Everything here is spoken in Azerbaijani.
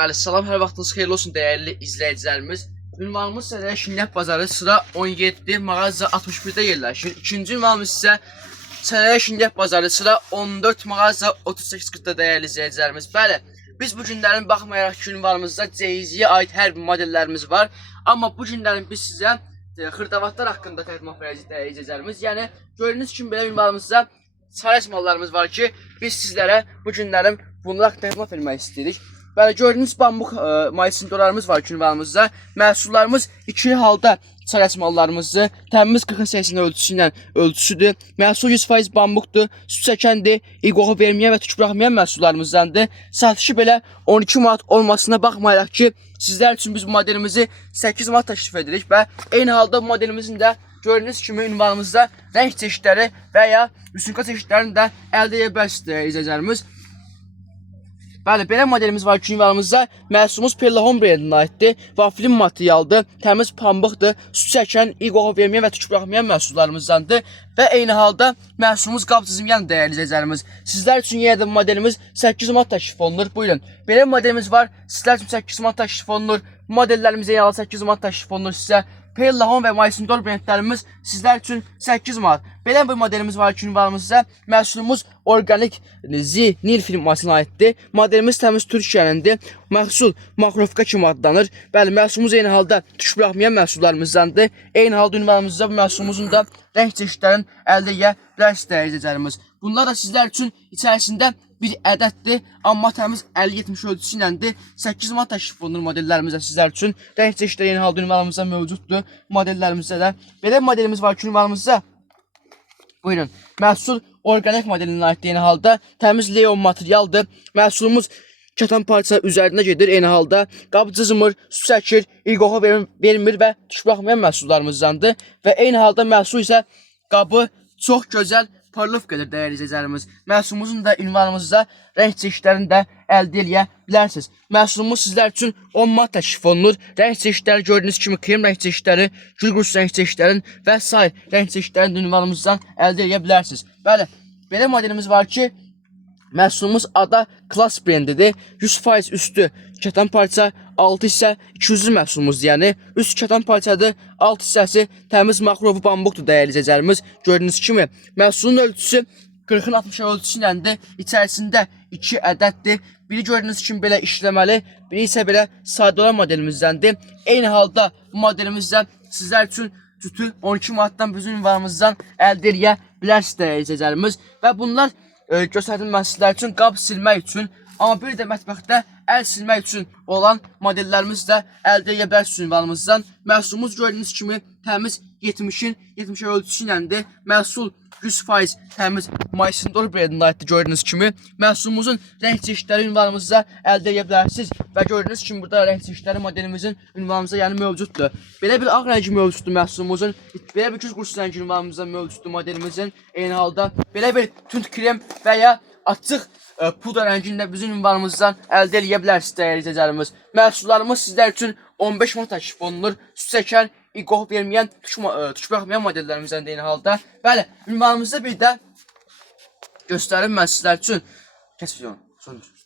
Bəli, salam, hər vaxtınız xeyirli olsun dəyərli izləyicilərimiz. Ünvanımız isə Şirniyyat bazarı sıra 17, mağaza 61-də yerləşir. İkinci ünvanımız isə Şirniyyat bazarı sıra 14, mağaza 38-40-da dəyərli izləyicilərimiz. Bəli, biz bu günlərin baxmayaraq ki, ünvanımızda ceyiziyə aid hər bir modellərimiz var. Amma bu günlərin biz sizə xırdavatlar haqqında təqdimat verəcəyik dəyərli izləyicilərimiz. Yəni, gördüyünüz kimi belə ünvanımızda çərəz mallarımız var ki, biz sizlərə bu günlərin bunlar haqqında təqdimat vermək istəyirik. Bəli, gördüyünüz bambuk maysindolarımız var ki, ünvanımızda. Məhsullarımız iki halda çərəz mallarımızdır. Təmiz 40-80 ölçüsü ilə ölçüsüdür. Məhsul 100% bambukdur, su çəkəndir, iqoğu verməyən və tük buraxmayan məhsullarımızdandır. Satışı belə 12 manat olmasına baxmayaraq ki, sizlər üçün biz bu modelimizi 8 manat təklif edirik və eyni halda bu modelimizin də gördüyünüz kimi ünvanımızda rəng çeşidləri və ya üstünka çeşidlərini də əldə edə bilərsiniz izləyicilərimiz. Bəli, belə modelimiz var ki, ünvanımızda məhsulumuz Perlahome brendinə aiddir. Vaflin materialdır, təmiz pambıqdır, su çəkən, iqoğu verməyən və tük buraxmayan məhsullarımızdandır. Və eyni halda məhsulumuz qabçızmayan dəyərli izləyicilərimiz. Sizlər üçün yenə də modelimiz 8 manat təklif olunur. Buyurun, belə modelimiz var, sizlər üçün 8 manat təklif olunur. Modellərimiz eyni halda 8 manat təklif olunur sizə. Perlahome və Maysindor brendlərimiz sizlər üçün 8 manat. Belə bir modelimiz var ki, ünvanımızda məhsulumuz organik Nil firmasına aiddir. Modelimiz təmiz Türkiyənindir. Məhsul makrovka kimi adlanır. Bəli, məhsulumuz eyni halda tük buraxmayan məhsullarımızdandır. Eyni halda ünvanımızda bu məhsulumuzun da rəng çeşidlərini əldə edə bilərsiniz dəyərli izləyicilərimiz. Bunlar da sizlər üçün içərisində bir ədəddir, amma təmiz 50-70 ölçüsü iləndir. 8 manat təklif olunur modellərimizdə sizlər üçün. Rəng çeşidləri yeni halda ünvanımızda mövcuddur. Modellərimizdə də. Belə modelimiz var ki, ünvanımızda. Buyurun. Məhsul organik modelinə aid yeni halda. Təmiz leon materialdır. Məhsulumuz kətan parça üzərində gedir. Eyni halda qab cızmır, su çəkir, iqoğu vermir və tük buraxmayan məhsullarımızdandır. Və eyni halda məhsul isə qabı çox gözəl parlıq gedir dəyərli izləyicilərimiz. Məhsulumuzun da ünvanımızda rəng çeşidlərini də əldə edə bilərsiniz. Məhsulumuz sizlər üçün 10 manat təklif olunur. Rəng çeşidləri gördüyünüz kimi krem rəng çeşidləri, gül qurusu rəng çeşidlərin və sair rəng çeşidlərini ünvanımızdan əldə edə bilərsiniz. Bəli, belə modelimiz var ki, məhsulumuz Ada Class brendidir. 100% üstü kətan parça, altı isə 200'lü məhsulumuzdur. Yəni, üst kətan parçadır, alt hissəsi təmiz makrovu bambukdur dəyərli izləyicilərimiz. Gördüyünüz kimi, məhsulun ölçüsü 40-ın 60 ölçüsü iləndir. İçərisində 2 ədəddir. Biri gördüyünüz kimi belə işləməli, biri isə belə sadə olan modelimizdəndir. Eyni halda bu modelimizdə sizlər üçün tütü 12 manatdan bizim ünvanımızdan əldə edə bilərsiniz dəyərli izləyicilərimiz. Və bunlar göstərilməsi sizlər üçün qab silmək üçün, amma bir də mətbəxdə əl silmək üçün olan modellərimiz də əldə edə bilərsiniz ünvanımızdan. Məhsulumuz gördüyünüz kimi təmiz 70-in 70 ölçüsü iləndir. Məhsul 100% təmiz Maysindor brendinə aiddir gördüyünüz kimi. Məhsulumuzun rəng çeşidləri ünvanımızda əldə edə bilərsiniz. Və gördüyünüz kimi burada rəng çeşidləri modelimizin ünvanımızda yəni mövcuddur. Belə bir ağ rəngi mövcuddur məhsulumuzun. Belə bir göz qurusu rəngi ünvanımızda mövcuddur modelimizin. Eyni halda belə bir tünd krem və ya açıq pudra rəngində bizim ünvanımızdan əldə edə bilərsiniz dəyərli izləyicilərimiz. Məhsullarımız sizlər üçün 15 manat təklif olunur. Su çəkən, iqoğu verməyən, tük buraxmayan modellərimizdən eyni halda. Bəli, ünvanımızda bir də göstərim mən sizlər üçün. Kəs videonu, söndür.